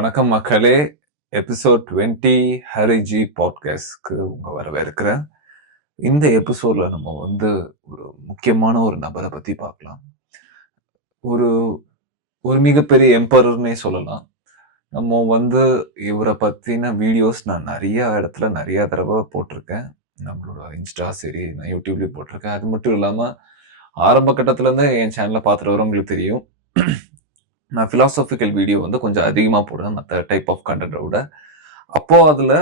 வணக்கம் மக்களே. எபிசோட் 20 ஹரிஜி பாட்காஸ்ட்க்கு உங்க வரவேற்கிறேன். இந்த எபிசோட்ல நம்ம ஒரு முக்கியமான ஒரு நபரை பத்தி பார்க்கலாம். ஒரு ஒரு மிகப்பெரிய எம்பரர்னே சொல்லலாம். நம்ம இவரை பத்தின வீடியோஸ் நான் நிறைய தடவை போட்டிருக்கேன். நம்மளோட இன்ஸ்டா சரி, நான் யூடியூப்லயும் போட்டிருக்கேன். அது மட்டும் இல்லாம ஆரம்ப கட்டத்துல இருந்து என் சேனலை பார்த்துட்டு வரவங்களுக்கு தெரியும். நான் பிலாசபிக்கல் வீடியோ கொஞ்சம் அதிகமா போடுவேன் மற்ற டைப் ஆஃப் கண்டென்ட்டை விட. அப்போ அதுல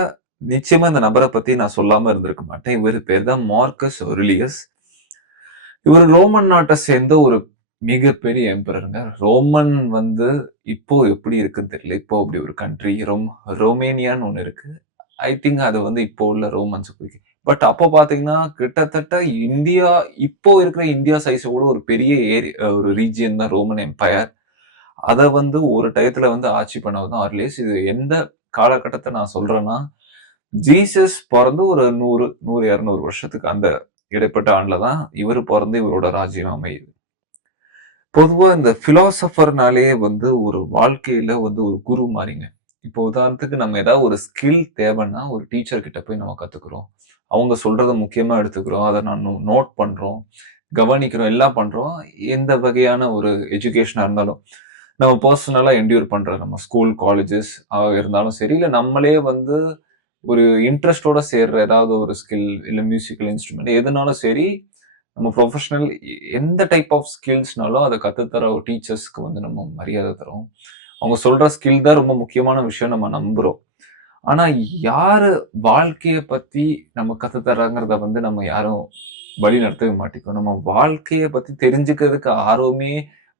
நிச்சயமா இந்த நபரை பத்தி நான் சொல்லாம இருந்திருக்க மாட்டேன். இவர் பேர் தான் மார்க்கஸ் ஒரிலியஸ். இவர் ரோமன் நாட்டை சேர்ந்த ஒரு மிகப்பெரிய எம்பரருங்க. ரோமன் இப்போ எப்படி இருக்குன்னு தெரியல. இப்போ அப்படி ஒரு கண்ட்ரி ரோமேனியான்னு ஒண்ணு இருக்கு. ஐ திங்க் அது இப்போ உள்ள ரோமன்ஸ் குறிக்கும். பட் அப்போ பாத்தீங்கன்னா கிட்டத்தட்ட இந்தியா, இப்போ இருக்கிற இந்தியா சைஸ் கூட ஒரு பெரிய ஒரு ரீஜியன் தான் ரோமன் எம்பையர். அதை ஒரு டயத்துல ஆட்சி பண்ணதான் ஆர்லியஸ். இது எந்த காலகட்டத்தை நான் சொல்றேன்னா, ஜீசஸ் பிறந்து ஒரு 100-200 வருஷத்துக்கு அந்த இடைப்பட்ட ஆண்டுல தான் இவர் பிறந்து இவரோட ராஜ்யம் அமையுது. பொதுவா இந்த பிலாசபர்னாலே ஒரு வாழ்க்கையில ஒரு குரு மாதிரிங்க. இப்போ உதாரணத்துக்கு நம்ம ஏதாவது ஒரு ஸ்கில் தேவைன்னா ஒரு டீச்சர் கிட்ட போய் நம்ம கத்துக்கிறோம். அவங்க சொல்றதை முக்கியமா எடுத்துக்கிறோம். அதை நான் நோட் பண்றோம், கவனிக்கிறோம், எல்லாம் பண்றோம். எந்த வகையான ஒரு எஜுகேஷனா இருந்தாலும் நம்ம பர்சனலா என்டியூர் பண்ற நம்ம ஸ்கூல் காலேஜஸ் இருந்தாலும் சரி, இல்லை நம்மளே ஒரு இன்ட்ரெஸ்டோட சேர்ற ஏதாவது ஒரு ஸ்கில், இல்லை மியூசிக்கல் இன்ஸ்ட்ருமெண்ட் எதுனாலும் சரி, நம்ம ப்ரொஃபஷனல் எந்த டைப் ஆஃப் ஸ்கில்ஸ்னாலும் அதை கற்றுத்தர ஒரு டீச்சர்ஸ்க்கு நம்ம மரியாதை தரோம். அவங்க சொல்ற ஸ்கில் தான் ரொம்ப முக்கியமான விஷயம் நம்ம நம்புறோம். ஆனா யாரு வாழ்க்கையை பத்தி நம்ம கற்றுத்தராங்கிறத நம்ம யாரும் வழி நடத்தவே மாட்டேங்கும். நம்ம வாழ்க்கையை பத்தி தெரிஞ்சுக்கிறதுக்கு ஆர்வமே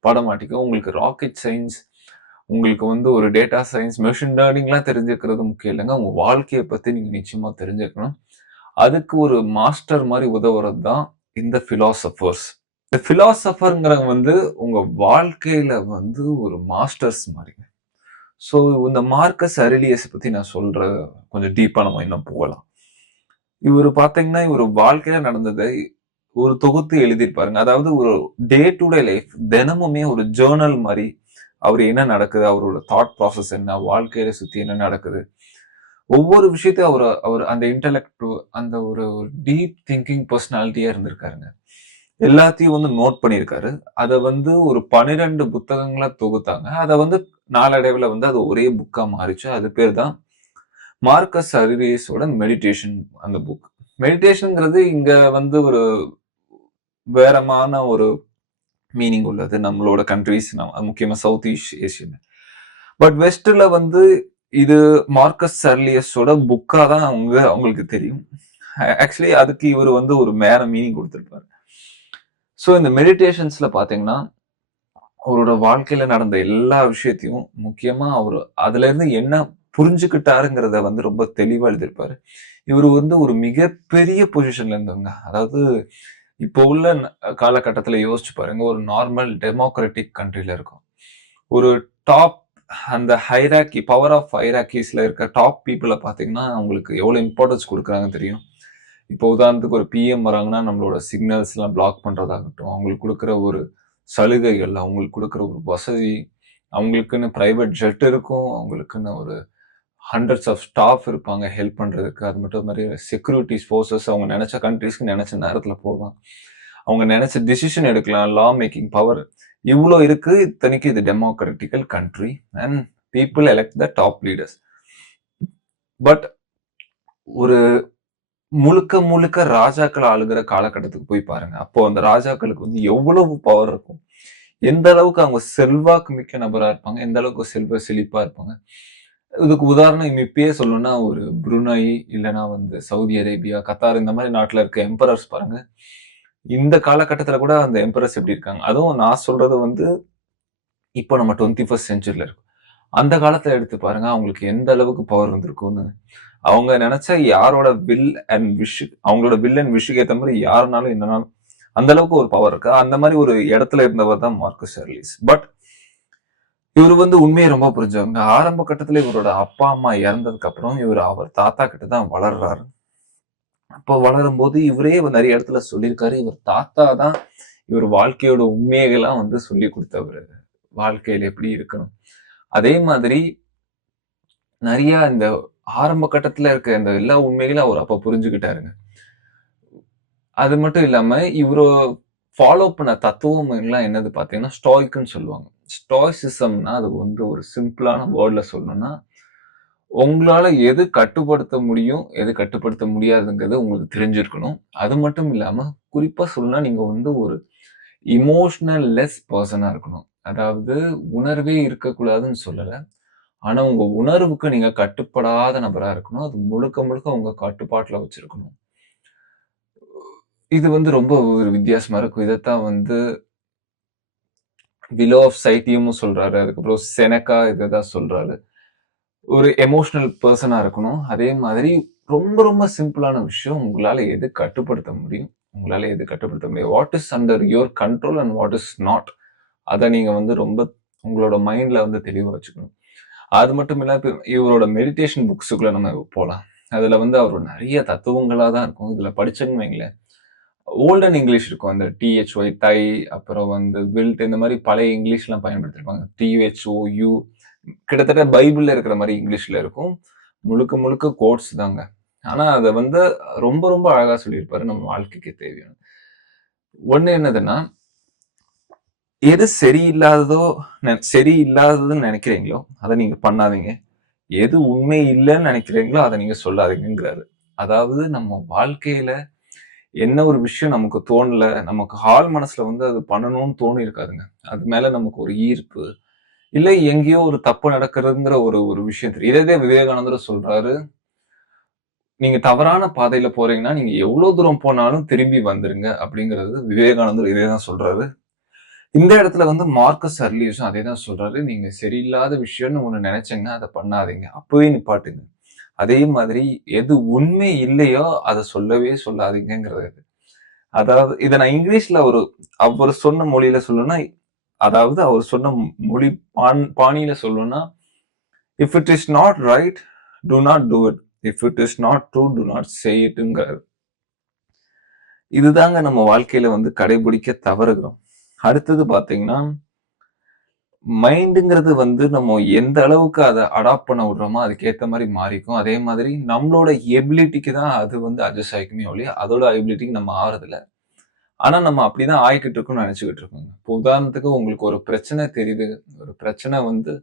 பாட மாட்டேங்கும். உங்களுக்கு ராக்கெட் சயின்ஸ், உங்களுக்கு ஒரு டேட்டா சயின்ஸ், மெஷின் லேர்னிங்லாம் தெரிஞ்சுக்கிறது முக்கியம் இல்லைங்க. உங்க வாழ்க்கையை பத்தி நீங்க நிச்சயமா தெரிஞ்சுக்கணும். அதுக்கு ஒரு மாஸ்டர் மாதிரி உதவுறது தான் இந்த பிலாசபர்ஸ். இந்த பிலாசபருங்கிறவங்க உங்க வாழ்க்கையில ஒரு மாஸ்டர்ஸ் மாதிரி. ஸோ இந்த மார்க்கஸ் அரேலியஸ் பத்தி நான் சொல்ற கொஞ்சம் டீப்பா நம்ம இன்னும் போகலாம். இவர் பாத்தீங்கன்னா இவர் வாழ்க்கையில நடந்ததை ஒரு தொகுத்து எழுதியிருப்பாருங்க. அதாவது ஒரு டே டு டே லைஃப், தினமுமே ஒரு ஜேர்னல் மாதிரி அவர் என்ன நடக்குது, அவரோட தாட் ப்ராசஸ் என்ன, வாழ்க்கையில சுத்தி என்ன நடக்குது, ஒவ்வொரு விஷயத்தையும் அவர் அந்த இன்டெலெக்ட், அந்த ஒரு டீப் திங்கிங் பர்சனாலிட்டியா இருந்திருக்காருங்க. எல்லாத்தையும் நோட் பண்ணியிருக்காரு. அதை ஒரு 12 புத்தகங்களா தொகுத்தாங்க. அதை நாளடைவுல அது ஒரே புக்கா மாறிச்சு. அது பேர் தான் மார்க்கஸ் அரேலியஸோட மெடிடேஷன். அந்த புக் மெடிடேஷன்ங்கிறது இங்க ஒரு வேறமான ஒரு மீனிங் உள்ளது நம்மளோட கண்ட்ரிஸ், முக்கியமா சவுத் ஈஸ்ட் ஏசியன். பட் வெஸ்ட்ல இது மார்க்கஸ் அரேலியஸோட புக்கா தான் அவங்களுக்கு தெரியும். ஆக்சுவலி அதுக்கு இவர் ஒரு வேற மீனிங் கொடுத்திருப்பாரு. ஸோ இந்த மெடிடேஷன்ஸ்ல பாத்தீங்கன்னா அவரோட வாழ்க்கையில நடந்த எல்லா விஷயத்தையும், முக்கியமா அவர் அதுல இருந்து என்ன புரிஞ்சுக்கிட்டாருங்கிறத ரொம்ப தெளிவா எழுதியிருப்பாரு. இவர் ஒரு மிகப்பெரிய பொசிஷன்ல இருந்தவங்க. அதாவது இப்போ உள்ள காலகட்டத்துல யோசிச்சு பாருங்க. ஒரு நார்மல் டெமோக்ராட்டிக் கண்ட்ரில இருக்கும். ஒரு டாப், அந்த ஹைராக்கி, பவர் ஆஃப் ஹைராக்கிஸ்ல இருக்க டாப் பீப்புளை பாத்தீங்கன்னா அவங்களுக்கு எவ்வளவு இம்பார்ட்டன்ஸ் கொடுக்குறாங்க தெரியும். இப்போ உதாரணத்துக்கு ஒரு பிஎம் வராங்கன்னா நம்மளோட சிக்னல்ஸ் எல்லாம் பிளாக் பண்றதாகட்டும், அவங்களுக்கு கொடுக்குற ஒரு சலுகைகள், அவங்களுக்கு கொடுக்குற ஒரு வசதி, அவங்களுக்குன்னு பிரைவேட் ஜெட் இருக்கும், அவங்களுக்குன்னு ஒரு ஹண்ட்ரட்ஸ் ஆஃப் ஸ்டாஃப் இருப்பாங்க ஹெல்ப் பண்றதுக்கு. அது மட்டும் மாதிரி செக்யூரிட்டிஸ் ஃபோர்ஸஸ், அவங்க நினைச்ச கண்ட்ரிஸ்க்கு நினைச்ச நேரத்துல போகலாம், அவங்க நினைச்ச டிசிஷன் எடுக்கலாம், லா மேக்கிங் பவர் இவ்வளோ இருக்கு. இத்தனைக்கு இது democratical country and people elect the top leaders. But ஒரு முழுக்க முழுக்க ராஜாக்கள் ஆளுகிற காலகட்டத்துக்கு போய் பாருங்க. அப்போ அந்த ராஜாக்களுக்கு எவ்வளவு பவர் இருக்கும், எந்த அளவுக்கு அவங்க செல்வாக்கு மிக்க நபரா இருப்பாங்க, எந்த அளவுக்கு செல்வ செழிப்பா இருப்பாங்க. இதுக்கு உதாரணம் இப்பயே சொல்லணும்னா ஒரு புருனை, இல்லைன்னா சவுதி அரேபியா, கத்தார், இந்த மாதிரி நாட்டுல இருக்க எம்பரர்ஸ் பாருங்க. இந்த காலகட்டத்துல கூட அந்த எம்பரர்ஸ் எப்படி இருக்காங்க. அதுவும் நான் சொல்றது இப்போ நம்ம 21st செஞ்சுரியில இருக்கும். அந்த காலத்துல எடுத்து பாருங்க, அவங்களுக்கு எந்த அளவுக்கு பவர் வந்திருக்கும்னு. அவங்க நினைச்சா யாரோட வில் அண்ட் விஷ், அவங்களோட வில் அண்ட் விஷுக்கு ஏற்ற மாதிரி யாருனாலும் என்னன்னாலும் அந்த அளவுக்கு ஒரு பவர் இருக்கு. அந்த மாதிரி ஒரு இடத்துல இருந்தவர் தான் மார்க்கஸ் அரேலியஸ். பட் இவர் உண்மையை ரொம்ப புரிஞ்சவங்க. ஆரம்ப கட்டத்துல இவரோட அப்பா அம்மா இறந்ததுக்கு அப்புறம் அவர் தாத்தா கிட்ட தான் வளர்றாரு. அப்போ வளரும் போது இவரே நிறைய இடத்துல சொல்லியிருக்காரு, இவர் தாத்தா தான் இவர் வாழ்க்கையோட உண்மையெல்லாம் சொல்லி கொடுத்தவர், வாழ்க்கையில எப்படி இருக்கணும். அதே மாதிரி நிறைய இந்த ஆரம்ப கட்டத்துல இருக்க இந்த எல்லா உண்மைகளையும் அவர் அப்ப புரிஞ்சுக்கிட்டாருங்க. அது மட்டும் இல்லாம, இவரு ஃபாலோ பண்ண தத்துவம் எல்லாம் என்னது பார்த்தீங்கன்னா, ஸ்டோயிக்ன்னு சொல்லுவாங்க. ஸ்டோயிசிசம்னா அது வந்து ஒரு சிம்பிளான வேர்ட்ல சொல்லணும்னா, உங்களால எது கட்டுப்படுத்த முடியும், எது கட்டுப்படுத்த முடியாதுங்கிறது உங்களுக்கு தெரிஞ்சிருக்கணும். அது மட்டும் இல்லாம, குறிப்பா சொல்லணும்னா நீங்க வந்து ஒரு எமோஷனல் லெஸ் பெர்சனா இருக்கணும். அதாவது உணர்வே இருக்கக்கூடாதுன்னு சொல்லல. ஆனா, உங்க உணர்வுக்கு நீங்க கட்டுப்படாத நபரா இருக்கணும். அது முழுக்க முழுக்க உங்க கட்டுப்பாட்டுல வச்சிருக்கணும். இது வந்து ரொம்ப ஒரு வித்தியாசமா இருக்கும். இதத்தான் வந்து பிலோ ஆஃப் சைட்டியமும் சொல்றாரு. அதுக்கப்புறம் செனக்கா இததான் சொல்றாரு. ஒரு எமோஷனல் பெர்சனா இருக்கணும். அதே மாதிரி ரொம்ப ரொம்ப சிம்பிளான விஷயம். உங்களால எது கட்டுப்படுத்த முடியும்? உங்களால எது கட்டுப்படுத்த முடியாது? What is under your control and what is not? அத நீங்க வந்து ரொம்ப உங்களோட மைண்ட்ல வந்து தெளிவா வச்சுக்கணும். அது மட்டும் இல்லாம இப்ப இவரோட மெடிடேஷன் புக்ஸுக்குள்ள நம்ம போலாம். அதுல வந்து அவர் நெறைய தத்துவங்களா தான் இருக்கும். இதுல படிச்சோம்னு வைங்களேன், ஓல்டன் இங்கிலீஷ் இருக்கும். அந்த THY தை, அப்புறம் வந்து வில்ட் இந்த மாரி பழைய இங்கிலீஷ்லாம் பயன்படுத்தியிருப்பாங்க. THOU கிட்டத்தட்ட பைபிள்ல இருக்கிற மாரி இங்கிலீஷ்ல இருக்கும். முழுக்க முழுக்க கோட்ஸ் தாங்க. ஆனா அத வந்து ரொம்ப ரொம்ப அழகா சொல்லியிருப்பாரு நம்ம வாழ்க்கைக்கு தேவையானது. ஒண்ணு என்னதுன்னா, எது சரியில்லாததோ சரியில்லாததுன்னு நெனைக்கிறீங்களோ, அத நீங்க பண்ணாதீங்க. எது உண்மை இல்லன்னு நெனைக்கிறீங்களோ, அத நீங்க சொல்லாதீங்கங்கிறாரு. அதாவது நம்ம வாழ்க்கையில என்ன ஒரு விஷயம் நமக்கு தோணல, நமக்கு ஆழ் மனசுல வந்து அது பண்ணணும்னு தோணியிருக்காதுங்க. அது மேல நமக்கு ஒரு ஈர்ப்பு, இல்ல எங்கேயோ ஒரு தப்பு நடக்குதுங்கிற ஒரு ஒரு விஷயம் தெரியும். இதே விவேகானந்தர் சொல்றாரு, "நீங்க தவறான பாதையில போறீங்கன்னா, நீங்க எவ்வளவு தூரம் போனாலும் திரும்பி வந்துருங்க." அப்படிங்கிறது விவேகானந்தர் இதே தான் சொல்றாரு. இந்த இடத்துல வந்து மார்க்கஸ் அர்லியஸும் அதே தான் சொல்றாரு. "நீங்க சரியில்லாத விஷயம்னு ஒண்ணு நெனைச்சீங்கன்னா, அத பண்ணாதீங்க. அப்பவே நிப்பாட்டுங்க." அதே மாதிரி எது உண்மை இல்லையோ, அத சொல்லவே சொல்லாதீங்கங்கிறது. அதாவது இத நான் இங்கிலீஷ்ல அவர் சொன்ன மொழியில சொல்லணும்னா, அதாவது அவர் சொன்ன மொழி பாணியில சொல்லணும்னா, "if it is not right, do not do it. If it is not true, do not say இட்ங்கிறாரு. இதுதாங்க நம்ம வாழ்க்கையில வந்து கடைபிடிக்க தவறுகிறோம். அடுத்தது பாத்தீங்கன்னா, மைண்டுங்கிறது வந்து நம்ம எந்த அளவுக்கு அத அடாப்ட் பண்ண விடுறோமோ, அதுக்கேத்த மாரி மாறிக்கும். அதே மாதிரி நம்மளோட எபிலிட்டிக்கு தான் அது வந்து அட்ஜஸ்ட் ஆயிக்குமே ஒழிய, அதோட எபிலிட்டிக்கு நம்ம ஆவறதில்ல. ஆனா, நம்ம அப்படிதான் ஆயிக்கிட்டு இருக்கோம்னு நெனச்சுக்கிட்டு இருக்கோங்க. இப்போ உதாரணத்துக்கு உங்களுக்கு ஒரு பிரச்சனை தெரியுது. ஒரு பிரச்சனை வந்து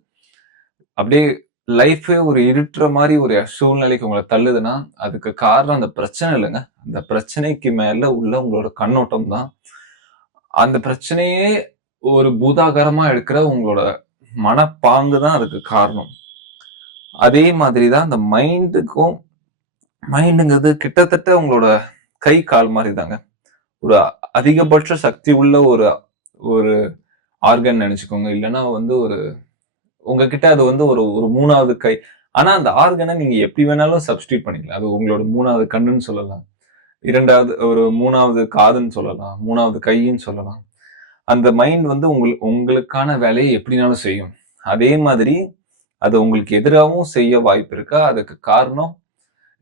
அப்படியே லைஃபே ஒரு இருட்டுற மாரி ஒரு சூழ்நிலைக்கு உங்கள தள்ளுதுன்னா, அதுக்கு காரணம் அந்த பிரச்சனை இல்லங்க. அந்த பிரச்சனைக்கு மேல உள்ள உங்களோட கண்ணோட்டம் தான். அந்த பிரச்சனையே ஒரு பூதாகாரமா எடுக்கிற உங்களோட மனப்பாங்கு தான் அதுக்கு காரணம். அதே மாதிரி தான் அந்த மைண்டுங்கிறது கிட்டத்தட்ட உங்களோட கை, கால் மாரி தாங்க. ஒரு அதிகபட்ச சக்தி உள்ள ஒரு ஒரு ஆர்கன் நெனச்சுக்கோங்க. இல்லன்னா வந்து உங்ககிட்ட அது வந்து ஒரு ஒரு 3வது கை. ஆனா அந்த ஆர்கன நீங்க எப்படி வேணாலும் சப்ஸ்டிட்யூட் பண்ணிக்கலாம். அது உங்களோட 3வது கண்ணுன்னு சொல்லலாம். 2வது ஒரு 3வது காதுன்னு சொல்லலாம். 3வது கைன்னு சொல்லலாம். அந்த மைண்ட் வந்து உங்களுக்கான வேலைய எப்படினாலும் செய்யும். அதே மாதிரி அது உங்களுக்கு எதிராவும் செய்ய வாய்ப்பு இருக்கா? அதுக்கு காரணம்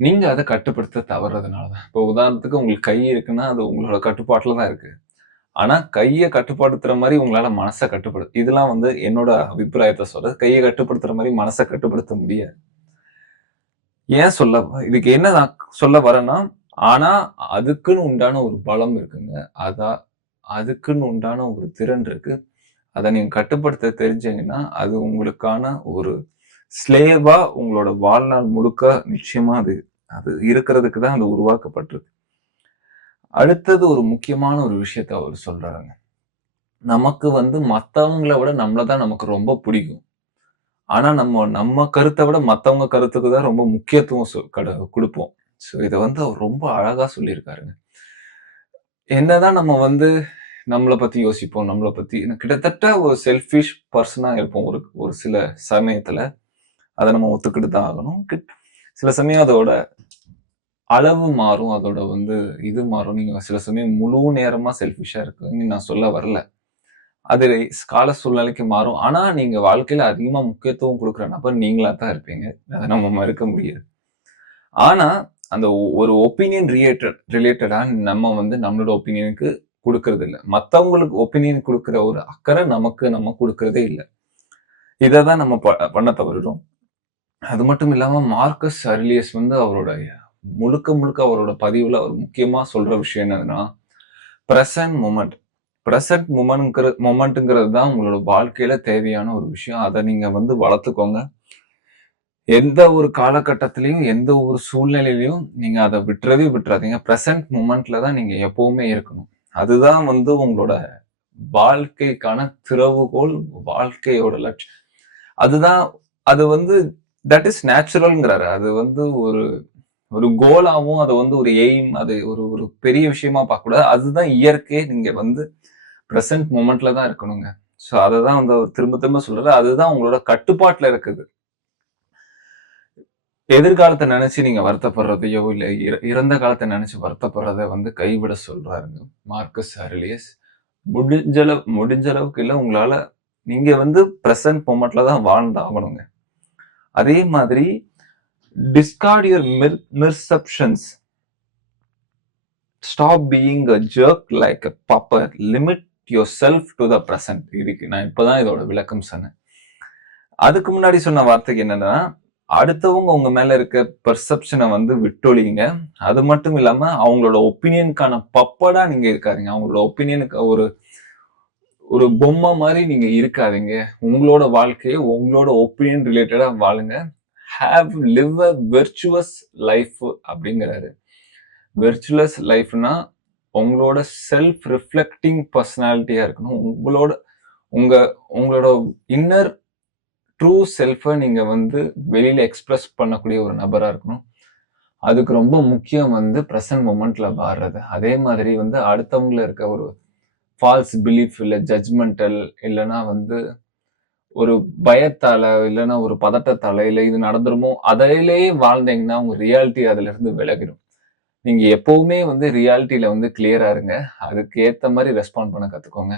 நீங்க அத கட்டுப்படுத்த தவறுறதுனால தான். இப்போ உதாரணத்துக்கு உங்களுக்கு கை இருக்குன்னா, அது உங்களோட கட்டுப்பாட்டுல தான் இருக்கு. ஆனா கைய கட்டுப்படுத்துற மாரி உங்களால மனச இதெல்லாம் வந்து என்னோட அபிப்பிராயத்த சொல்றேன். கைய கட்டுப்படுத்துற மாரி மனச கட்டுப்படுத்த முடியாது. ஏன் இதுக்கு என்ன நான் சொல்ல வரேன்னா, ஆனா அதுக்குன்னு உண்டான ஒரு பலம் இருக்குங்க. அதான் அதுக்குன்னு உண்டான ஒரு திறன் இருக்கு. அத நீங்க கட்டுப்படுத்த தெரிஞ்சீங்கன்னா, அது உங்களுக்கான ஒரு ஸ்லேவா உங்களோட வாழ்நாள் முழுக்க நிச்சயமா அது அது இருக்கிறதுக்கு தான் அது உருவாக்கப்பட்டிருக்கு. அடுத்தது ஒரு முக்கியமான ஒரு விஷயத்த அவரு சொல்றாருங்க. நமக்கு வந்து மத்தவங்கள விட நம்மள தான் நமக்கு ரொம்ப பிடிக்கும். ஆனா நம்ம நம்ம கருத்த விட மத்தவங்க கருத்துக்கு தான் ரொம்ப முக்கியத்துவம் குடுப்போம். இத வந்து அவர் ரொம்ப அழகா சொல்லியிருக்காருங்க. என்னதான் நம்ம வந்து நம்மள பத்தி யோசிப்போம். நம்மள பத்தி கிட்டத்தட்ட ஒரு செல்ஃபிஷ் பெர்சனா இருப்போம். ஒரு ஒரு சில சமயத்துல. அத நம்ம ஒத்துக்கிட்டு தான் ஆகணும். சில சமயம் அதோட அளவு மாறும். அதோட வந்து இது மாறும். நீங்க சில சமயம் முழு நேரமா செல்ஃபிஷ்ஷா இருக்குன்னு நான் சொல்ல வரல. அது கால சூழ்நிலைக்கு மாறும். ஆனா, நீங்க வாழ்க்கையில அதிகமா முக்கியத்துவம் குடுக்குற நபர் நீங்களா தான் இருப்பீங்க. அத நம்ம மறுக்க முடியாது. ஆனா, அந்த ஒரு ஒப்பீனியன் ரிலேட்டடா நம்ம வந்து நம்மளோட ஒப்பீனியனுக்கு குடுக்குறது இல்ல. மத்தவங்களுக்கு ஒப்பீனியன் குடுக்குற ஒரு அக்கறை நமக்கு நம்ம குடுக்குறதே இல்ல. இத தான் நம்ம பண்ண தவறுறோம். அது மட்டும் இல்லாம மார்க்கஸ் அர்லியஸ் வந்து அவரோட முழுக்க முழுக்க அவரோட பதிவுல அவர் முக்கியமா சொல்ற விஷயம் என்னதுன்னா, பிரசன்ட் மொமெண்ட். பிரசன்ட் மொமெண்ட்ங்கிறது தான் உங்களோட வாழ்க்கையில தேவையான ஒரு விஷயம். அதை நீங்க வந்து வளர்த்துக்கோங்க. எந்த ஒரு காலகட்டத்திலையும், எந்த ஒரு சூழ்நிலையிலையும் நீங்க அதை விட்டுறவே விட்டுறாதீங்க. பிரசன்ட் மொமெண்ட்ல தான் நீங்க எப்பவுமே இருக்கணும். அதுதான் வந்து உங்களோட வாழ்க்கைக்கான திறவுகோல், வாழ்க்கையோட லட்சியம். அதுதான் அது வந்து தட் இஸ் நேச்சுரல்ங்கிறாரு. அது வந்து ஒரு ஒரு கோலாவும், அது வந்து ஒரு எய்ம், அது ஒரு ஒரு பெரிய விஷயமா பார்க்கக்கூடாது. அதுதான் இயற்கை. நீங்க வந்து பிரசன்ட் மொமெண்ட்ல தான் இருக்கணுங்க. ஸோ அததான் வந்து அவர் திரும்ப திரும்ப சொல்றாரு. அதுதான் உங்களோட கட்டுப்பாட்டுல இருக்குது. எதிர்காலத்தை நினைச்சு நீங்க வருத்தப்படுறதையோ, இல்ல இறந்த காலத்தை நினைச்சு வருத்தப்படுறத வந்து கைவிட சொல்றாருங்க மார்க்கஸ் அர்லியஸ். முடிஞ்ச அளவுக்கு இல்ல, உங்களால நீங்க வந்து பிரசன்ட் மொமெண்ட்ல தான் வாழ்ந்தாகணுங்க. அதே மாதிரி discard your misceptions. Stop being a jerk like a puppet. Limit yourself to the present. இதுக்கு நான் இப்பதான் இதோட விளக்கம் சொன்னேன். அதுக்கு முன்னாடி சொன்ன வார்த்தைக்கு என்னன்னா, அடுத்தவங்க உங்க மேல இருக்க பெர்செப்ஷனை வந்து விட்டொழிங்க. அது மட்டும் இல்லாம அவங்களோட ஒப்பீனியனுக்கான பப்படா நீங்க இருக்காதீங்க. அவங்களோட ஒப்பீனியனுக்கு ஒரு ஒரு பொம்மை மாதிரி நீங்க இருக்காதீங்க. உங்களோட வாழ்க்கையை உங்களோட ஒப்பீனியன் ரிலேட்டடா வாழுங்க. live a virtuous life அப்படிங்கிறாரு. விர்ச்சுவலஸ் லைஃப்னா உங்களோட செல்ஃப் ரிஃப்ளெக்டிங் பர்சனாலிட்டியா இருக்கணும். உங்களோட இன்னர் ட்ரூ செல்ஃபை நீங்க வந்து வெளியில எக்ஸ்பிரஸ் பண்ணக்கூடிய ஒரு நபரா இருக்கணும். அதுக்கு ரொம்ப முக்கியம் வந்து பிரசன்ட் மொமெண்ட்ல வாடுறது. அதே மாதிரி வந்து அடுத்தவங்கள இருக்க ஒரு ஃபால்ஸ் பிலீஃப், இல்ல ஜட்ஜ்மெண்டல், இல்லைன்னா வந்து ஒரு பயத்தால, இல்லைன்னா ஒரு பதட்டத்தால, இல்ல இது நடந்துருமோ அதையிலேயே வாழ்ந்தீங்கன்னா உங்க ரியாலிட்டி அதுல இருந்து விலகிடும். நீங்க எப்பவுமே வந்து ரியாலிட்டியில வந்து கிளியரா இருங்க. அதுக்கு ஏத்த மாதிரி ரெஸ்பாண்ட் பண்ண கத்துக்கோங்க.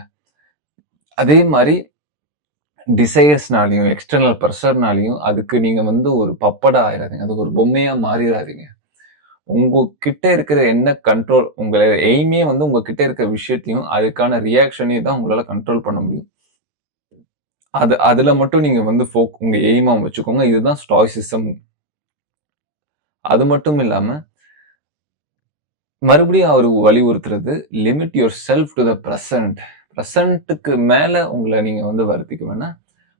அதே மாதிரி டிசையர்ஸ்னாலையும், எக்ஸ்டர்னல் ப்ரெஷர்னாலையும் அதுக்கு நீங்க வந்து ஒரு பப்படா ஆயிடாதீங்க. அதுக்கு ஒரு பொம்மையா மாறிடாதீங்க. உங்ககிட்ட இருக்கிற என்ன கண்ட்ரோல், உங்க எய்மே வந்து உங்ககிட்ட இருக்கிற விஷயத்தையும் அதுக்கான ரியாக்ஷனையும் தான் உங்களால கண்ட்ரோல் பண்ண முடியும். அதுல மட்டும் நீங்க வந்து உங்க எய்மா வச்சுக்கோங்க. இதுதான் ஸ்டாய்சிசம். அது மட்டும் இல்லாம மறுபடியும் அவரு வலியுறுத்துறது, limit yourself to the present. பிரசன்ட்டுக்கு மேல உங்களை நீங்க வந்து வருத்திக்க வேணாம்.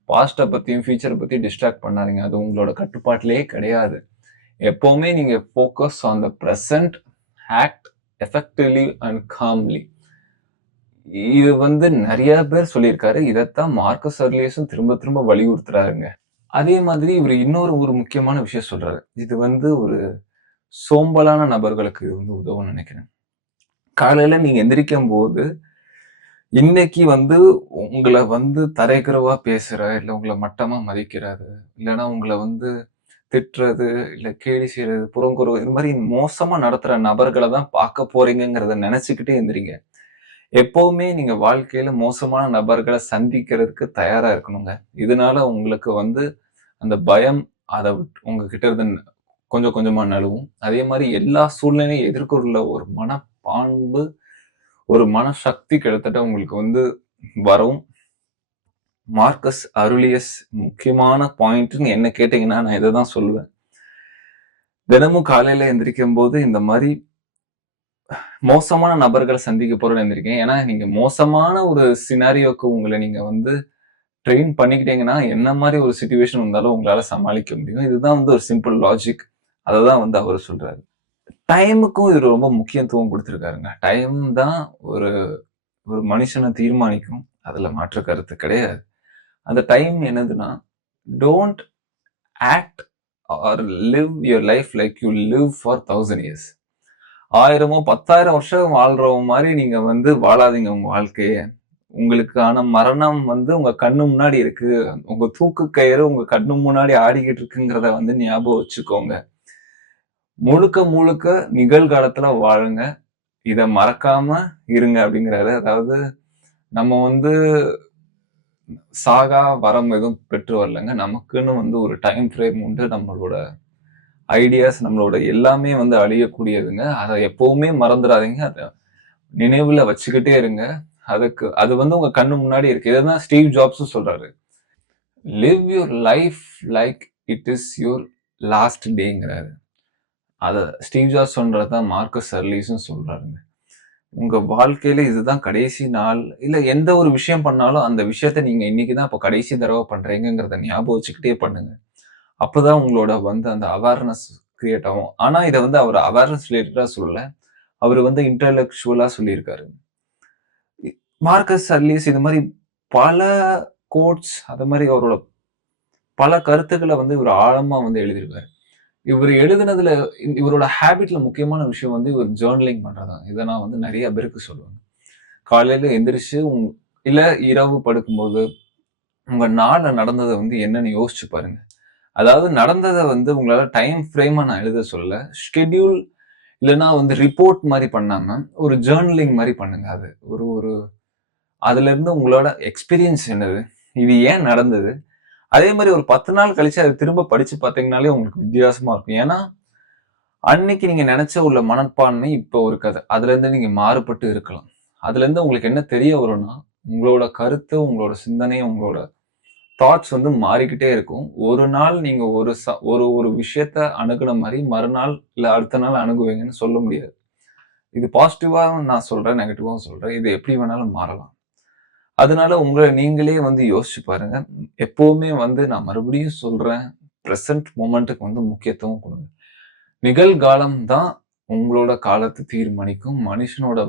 பாஸ்ட பத்தியும் ஃபியூச்சரை பத்தியும் டிஸ்ட்ராக்ட் பண்ணாதீங்க. அது உங்களோட கட்டுப்பாட்டிலேயே கிடையாது. எப்பவுமே நீங்க focus on the present, act effectively and calmly. இது வந்து நிறைய பேர் சொல்லியிருக்காரு. இதைத்தான் மார்க்கஸ் அர்லியஸும் திரும்ப திரும்ப வலியுறுத்துறாருங்க. அதே மாதிரி இவர் இன்னொரு ஒரு முக்கியமான விஷயம் சொல்றாரு. இது வந்து ஒரு சோம்பலான நபர்களுக்கு வந்து உதவும் நினைக்கிறேன். காலையில நீங்க எந்திரிக்கும் போது இன்னைக்கு வந்து உங்களை வந்து தரைக்குறைவா பேசுற, இல்ல உங்களை மட்டமா மதிக்கிறது, இல்லைன்னா உங்களை வந்து திட்டுறது, இல்ல கேலி செய்யறது, புறங்குறது, இது மாதிரி மோசமா நடத்துற நபர்களை தான் பார்க்க போறீங்கிறத நினைச்சுக்கிட்டே எந்திரிங்க. எப்பவுமே நீங்க வாழ்க்கையில மோசமான நபர்களை சந்திக்கிறதுக்கு தயாரா இருக்கணுங்க. இதனால உங்களுக்கு வந்து அந்த பயம் அதை உங்ககிட்ட இருந்து கொஞ்சம் கொஞ்சமா நழுவும். அதே மாதிரி எல்லா சூழ்நிலையும் எதிர்கொள்ள ஒரு மனப்பான்பு, ஒரு மனசக்தி கிட்டத்தட்ட உங்களுக்கு வந்து வரும். மார்க்கஸ் அருளியஸ் முக்கியமான பாயிண்ட்னு என்ன கேட்டீங்கன்னா நான் இதை தான் சொல்லுவேன். தினமும் காலையில எந்திரிக்கும் போது இந்த மாதிரி மோசமான நபர்களை சந்திக்க போறேன்னு எந்திரிக்கேன். ஏன்னா நீங்க மோசமான ஒரு சினாரியோக்கு உங்களை நீங்க வந்து ட்ரெயின் பண்ணிக்கிட்டீங்கன்னா என்ன மாதிரி ஒரு சிச்சுவேஷன் வந்தாலும் உங்களால சமாளிக்க முடியும். இதுதான் வந்து ஒரு சிம்பிள் லாஜிக். அதை தான் வந்து அவர் சொல்றாரு. டைமுக்கும் இது ரொம்ப முக்கியத்துவம் கொடுத்துருக்காருங்க. டைம் தான் ஒரு ஒரு மனுஷனை தீர்மானிக்கும். அதுல மாற்று கருத்து கிடையாது. அந்த டைம் என்னதுன்னா, don't act or live your life like you live for 1000 years. 1000 10,000 வருஷம் வாழ்றவங்க மாதிரி நீங்க வந்து வாழாதீங்க உங்க வாழ்க்கைய. உங்களுக்கான மரணம் வந்து உங்க கண்ணு முன்னாடி இருக்கு. உங்க தூக்கு கயிறு உங்க கண்ணு முன்னாடி ஆடிக்கிட்டு இருக்குங்கிறத வந்து ஞாபகம் வச்சுக்கோங்க. முழுக்க முழுக்க நிகழ்காலத்துல வாழுங்க. இத மறக்காம இருங்க அப்படிங்கிறாரு. அதாவது நம்ம வந்து சாகா வரம் எதுவும் பெற்று வரலங்க. நமக்குன்னு வந்து ஒரு டைம் ஃப்ரேம் உண்டு. நம்மளோட ஐடியாஸ், நம்மளோட எல்லாமே வந்து அழியக்கூடியதுங்க. அதை எப்பவுமே மறந்துடாதீங்க. அதை நினைவுல வச்சுக்கிட்டே இருங்க. அது வந்து உங்க கண்ணு முன்னாடி இருக்கு. இதுதான் ஸ்டீவ் ஜாப்ஸும் சொல்றாரு. Live your life like it is your last டேங்கிறாரு. அத ஸ்டீவ் ஜாப்ஸ் சொல்றதுதான் மார்க்கஸ் அர்லீஸும் சொல்றாருங்க. உங்க வாழ்க்கையில இதுதான் கடைசி நாள். இல்ல எந்த ஒரு விஷயம் பண்ணாலும் அந்த விஷயத்த நீங்க இன்னைக்கு தான் இப்ப கடைசி தடவ பண்றீங்கங்கிறத ஞாபகம் வச்சுக்கிட்டே பண்ணுங்க. அப்பதான் உங்களோட வந்து அந்த அவேர்னஸ் கிரியேட் ஆகும். ஆனா இத வந்து அவர் அவேர்னஸ் ரிலேட்டடா சொல்லல. அவரு வந்து இன்டலெக்சுவலா சொல்லியிருக்காரு. மார்கஸ் அர்லீஸ் இது மாரி பல கோட்ஸ் அது மாரி அவரோட பல கருத்துக்கள வந்து இவரு ஆழமா வந்து எழுதியிருக்காரு. இவரு எழுதுனதுல இவரோட ஹேபிட்ல முக்கியமான விஷயம் வந்து இவர் ஜர்னலிங் பண்றதுதான். இத நான் வந்து நெறைய பேருக்கு சொல்லுவேன். காலையில எந்திரிச்சு இல்ல இரவு படுக்கும்போது, உங்க நாள்ல நடந்தத வந்து என்னன்னு யோசிச்சு பாருங்க. அதாவது நடந்தத வந்து உங்களால டைம் ஃப்ரேமா நான் எழுத சொல்லல. ஷெட்யூல் இல்லன்னா வந்து ரிப்போர்ட் மாரி பண்ணாம, ஒரு ஜர்னலிங் மாரி பண்ணுங்க அது. ஒரு ஒரு அதுலருந்து உங்களோட எக்ஸ்பீரியன்ஸ் என்னது? இது ஏன் நடந்தது? அதே மாரி ஒரு 10 நாள் கழிச்சு அத திரும்ப படிச்சு பார்த்தீங்கனாலே உங்களுக்கு வித்தியாசமா இருக்கும். ஏன்னா, அன்னைக்கு நீங்க நெனச்ச உள்ள மனப்பான்மை இப்போ இருக்காது. அதுலருந்து நீங்க மாறுபட்டு இருக்கலாம். அதுலருந்து உங்களுக்கு என்ன தெரிய வரும்னா, உங்களோட கருத்து, உங்களோட சிந்தனை, உங்களோட தாட்ஸ் வந்து மாறிக்கிட்டே இருக்கும். ஒரு நாள் நீங்க ஒரு ஒரு விஷயத்த அணுகுன மாரி மறுநாள், இல்ல அடுத்த நாள் அணுகுவீங்கன்னு சொல்ல முடியாது. இது பாசிட்டிவாவும் நான் சொல்றேன், நெகட்டிவாவும் சொல்றேன். இது எப்படி வேணாலும் மாறலாம். அதனால உங்கள நீங்களே வந்து யோசிச்சு பாருங்க. எப்பவுமே வந்து நான் மறுபடியும் சொல்றேன், பிரசன்ட் மொமெண்ட்க்கு வந்து முக்கியத்துவம் குடுங்க. நிகழ்காலம் தான் உங்களோட காலத்த தீர்மானிக்கும். மனுஷனோட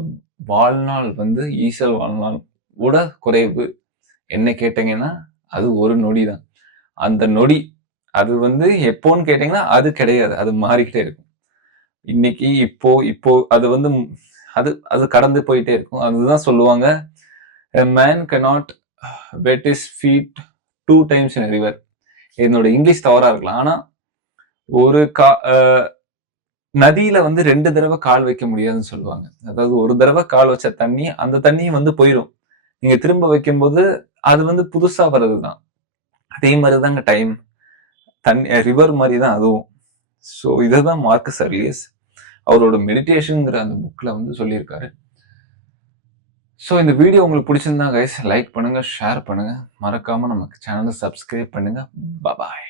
வாழ்நாள் வந்து ஈசல் வாழ்நாள் விட குறைவு. என்ன கேட்டீங்கன்னா, அது ஒரு நொடி தான். அந்த நொடி அது வந்து எப்போன்னு கேட்டீங்கன்னா, அது கிடையாது. அது மாறிக்கிட்டே இருக்கும். இன்னைக்கு, இப்போ இப்போ அது வந்து அது அது கடந்து போயிட்டே இருக்கும். அதுதான் சொல்லுவாங்க, "a man cannot wet his feet 2 times in a river." என்னோட இங்கிலீஷ் தவறா இருக்கலாம். ஆனா, ஒரு கா அ நதியில வந்து 2 தடவ கால் வைக்க முடியாதுன்னு சொல்லுவாங்க. அதாவது ஒரு தடவ கால் வச்ச தண்ணி, அந்த தண்ணியும் வந்து போயிரும். நீங்க திரும்ப வைக்கும்போது, அது வந்து புதுசா வர்றது தான். அதே மாரி தாங்க டைம். ரிவர் மாரி தான் அதுவும். ஸோ இததான் மார்கஸ் அர்லியஸ் அவரோட மெடிடேஷன்ங்கிற அந்த புக்ல வந்து சொல்லியிருக்காரு. ஸோ இந்த வீடியோ உங்களுக்கு பிடிச்சிருந்தா கைஸ் லைக் பண்ணுங்க, ஷேர் பண்ணுங்க. மறக்காம நம்ம சேனல சப்ஸ்கிரைப் பண்ணுங்க. பபாய்.